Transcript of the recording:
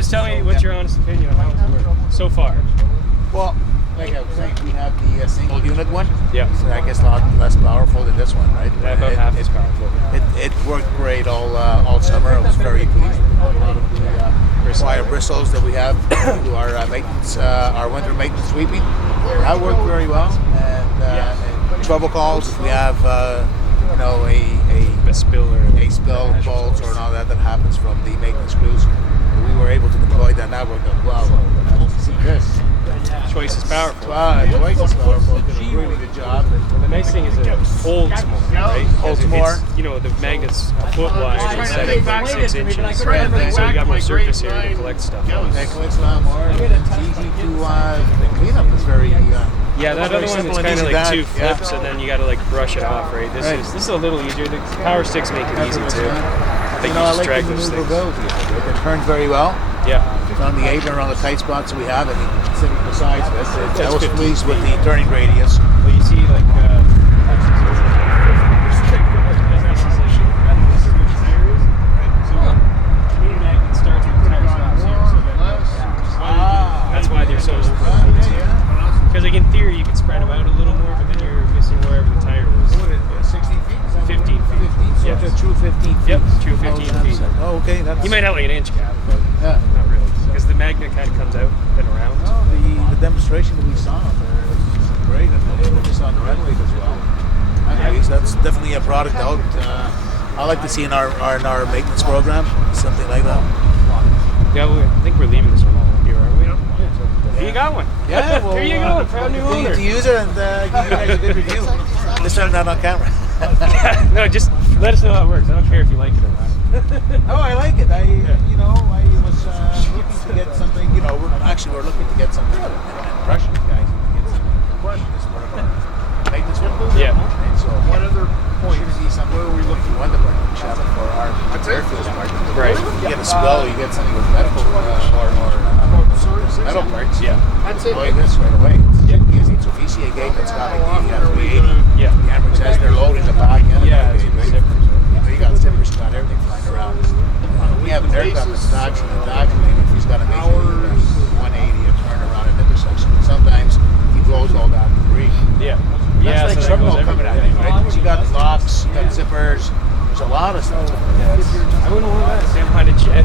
just tell me what's your honest opinion on how it's worked so far. Well, like I was saying, we have the single unit one. Yeah. So I guess a lot less powerful than this one, right? Yeah, about half as powerful. It worked great all summer. I was very pleased with a lot of the wire bristles that we have to do our maintenance, our winter maintenance sweeping. That worked very well. And trouble calls, if we have A spill or a spill, bolts, or all that happens from the maintenance crews, we were able to deploy that. That worked out well. See this. Choice is powerful. Choice is powerful. Did a really good job. Well, the nice thing is it holds more, right? Holds more. The magnet's a foot wide instead of like 6 inches. So you got more surface area to collect stuff. It collects a lot more. It's easy to the cleanup is very. Yeah, that other one is kind of like two flips, and then you got to like brush it off, right? This is a little easier. The power sticks make it easy too. I think you just drag those things. It turns very well. Yeah. On the apron, around the tight spots we have, sitting beside it, I was pleased with the turning radius. Well, you see, like, that's why they're so. Because, like, in theory, you can spread them out a little more, but then you're missing wherever the tire was. 16 feet? 15 feet. So it's a true 15 feet. Yep, true 15 feet. Oh, okay. That's... You might have like an inch gap, but not really. Because the magnet kind of comes out and around. The demonstration that we saw there was great, and what we saw on the runway as well. Anyways, that's definitely a product out. I like to see in our maintenance program, something like that. Yeah, I think we're leaving this one here, aren't we? Here you got one. Yeah, well, here you go. Proud new owner. To use it and give you guys a good review. This time not on camera. No, just let us know how it works. I don't care if you like it or not. No, I like it. I was looking to get something. We're looking to get something. Russian guys to get something. As part of our maintenance work. Yeah. And so, what other point? Where are we looking? One of them, shop it for our Airfield market. Right. You get a spill, you get something with medical or metal parts. Yeah. That's it. Deploy this right away. It's a VCA gate that's got like the 380. Yeah. The Airmag says they're loading the back end. Yeah, it's zippers. You got zippers, got everything flying around. We have an aircraft that's actually if he's got to make a 180 a turn around an intersection. Sometimes he blows all that debris. Yeah. That's like terminal coming at you, right? Because you got locks, you got zippers. There's a lot of stuff. I wouldn't want that. Stand behind a jet.